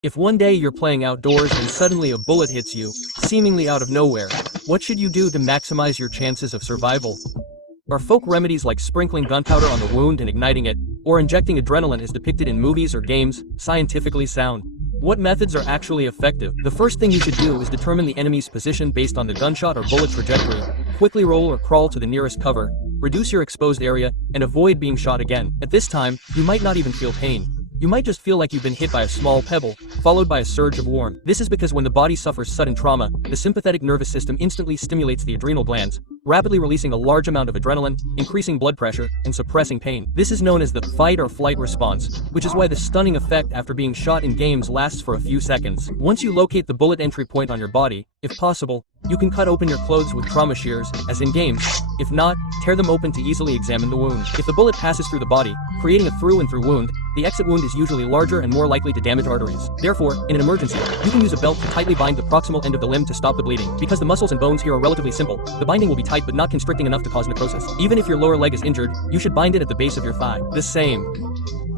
If one day you're playing outdoors and suddenly a bullet hits you, seemingly out of nowhere, what should you do to maximize your chances of survival? Are folk remedies like sprinkling gunpowder on the wound and igniting it, or injecting adrenaline as depicted in movies or games, scientifically sound? What methods are actually effective? The first thing you should do is determine the enemy's position based on the gunshot or bullet trajectory. Quickly roll or crawl to the nearest cover, reduce your exposed area, and avoid being shot again. At this time, you might not even feel pain. You might just feel like you've been hit by a small pebble, followed by a surge of warmth. This is because when the body suffers sudden trauma, the sympathetic nervous system instantly stimulates the adrenal glands, rapidly releasing a large amount of adrenaline, increasing blood pressure, and suppressing pain. This is known as the fight or flight response, which is why the stunning effect after being shot in games lasts for a few seconds. Once you locate the bullet entry point on your body, if possible, you can cut open your clothes with trauma shears, as in games. If not, tear them open to easily examine the wound. If the bullet passes through the body, creating a through-and-through wound, the exit wound is usually larger and more likely to damage arteries. Therefore, in an emergency, you can use a belt to tightly bind the proximal end of the limb to stop the bleeding. Because the muscles and bones here are relatively simple, the binding will be tight but not constricting enough to cause necrosis. Even if your lower leg is injured, you should bind it at the base of your thigh. The same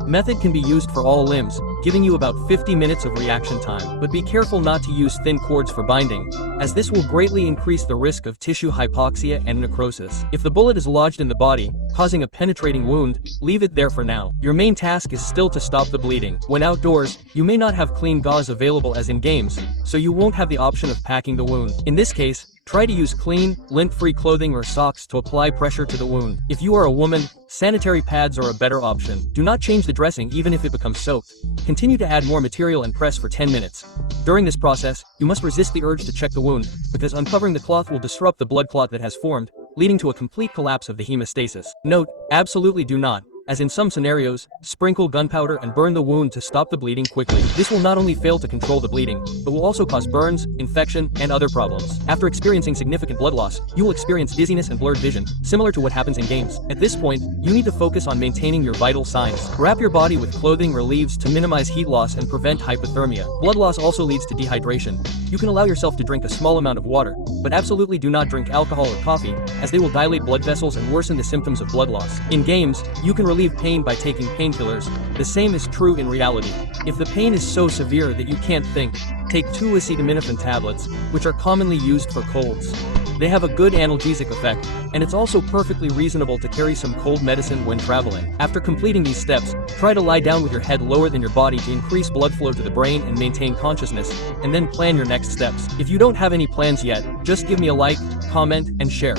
method can be used for all limbs, giving you about 50 minutes of reaction time. But be careful not to use thin cords for binding, as this will greatly increase the risk of tissue hypoxia and necrosis. If the bullet is lodged in the body, causing a penetrating wound, leave it there for now. Your main task is still to stop the bleeding. When outdoors, you may not have clean gauze available as in games, so you won't have the option of packing the wound. In this case, try to use clean, lint-free clothing or socks to apply pressure to the wound. If you are a woman, sanitary pads are a better option. Do not change the dressing even if it becomes soaked. Continue to add more material and press for 10 minutes. During this process, you must resist the urge to check the wound, because uncovering the cloth will disrupt the blood clot that has formed, leading to a complete collapse of the hemostasis. Note, absolutely do not, as in some scenarios, sprinkle gunpowder and burn the wound to stop the bleeding quickly. This will not only fail to control the bleeding, but will also cause burns, infection, and other problems. After experiencing significant blood loss, you will experience dizziness and blurred vision, similar to what happens in games. At this point, you need to focus on maintaining your vital signs. Wrap your body with clothing or leaves to minimize heat loss and prevent hypothermia. Blood loss also leads to dehydration. You can allow yourself to drink a small amount of water, but absolutely do not drink alcohol or coffee, as they will dilate blood vessels and worsen the symptoms of blood loss. In games, you can relieve pain by taking painkillers. The same is true in reality. If the pain is so severe that you can't think, take 2 acetaminophen tablets, which are commonly used for colds. They have a good analgesic effect, and it's also perfectly reasonable to carry some cold medicine when traveling. After completing these steps, try to lie down with your head lower than your body to increase blood flow to the brain and maintain consciousness, and then plan your next steps. If you don't have any plans yet, just give me a like, comment, and share.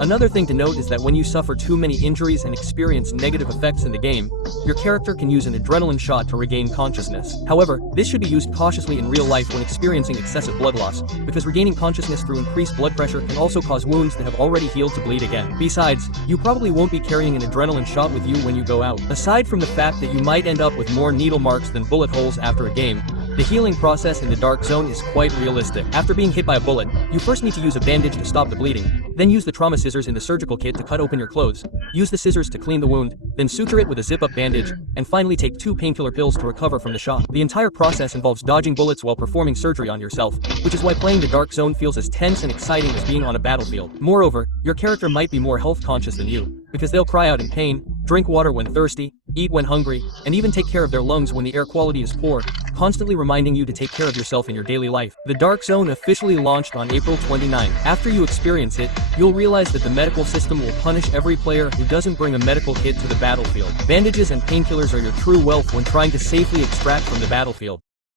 Another thing to note is that when you suffer too many injuries and experience negative effects in the game, your character can use an adrenaline shot to regain consciousness. However, this should be used cautiously in real life when experiencing excessive blood loss, because regaining consciousness through increased blood pressure can also cause wounds that have already healed to bleed again. Besides, you probably won't be carrying an adrenaline shot with you when you go out. Aside from the fact that you might end up with more needle marks than bullet holes after a game, the healing process in the dark zone is quite realistic. After being hit by a bullet, you first need to use a bandage to stop the bleeding, then use the trauma scissors in the surgical kit to cut open your clothes, use the scissors to clean the wound, then suture it with a zip-up bandage, and finally take 2 painkiller pills to recover from the shock. The entire process involves dodging bullets while performing surgery on yourself, which is why playing the dark zone feels as tense and exciting as being on a battlefield. Moreover, your character might be more health conscious than you, because they'll cry out in pain, drink water when thirsty, eat when hungry, and even take care of their lungs when the air quality is poor, constantly reminding you to take care of yourself in your daily life. The Dark Zone officially launched on April 29. After you experience it, you'll realize that the medical system will punish every player who doesn't bring a medical kit to the battlefield. Bandages and painkillers are your true wealth when trying to safely extract from the battlefield.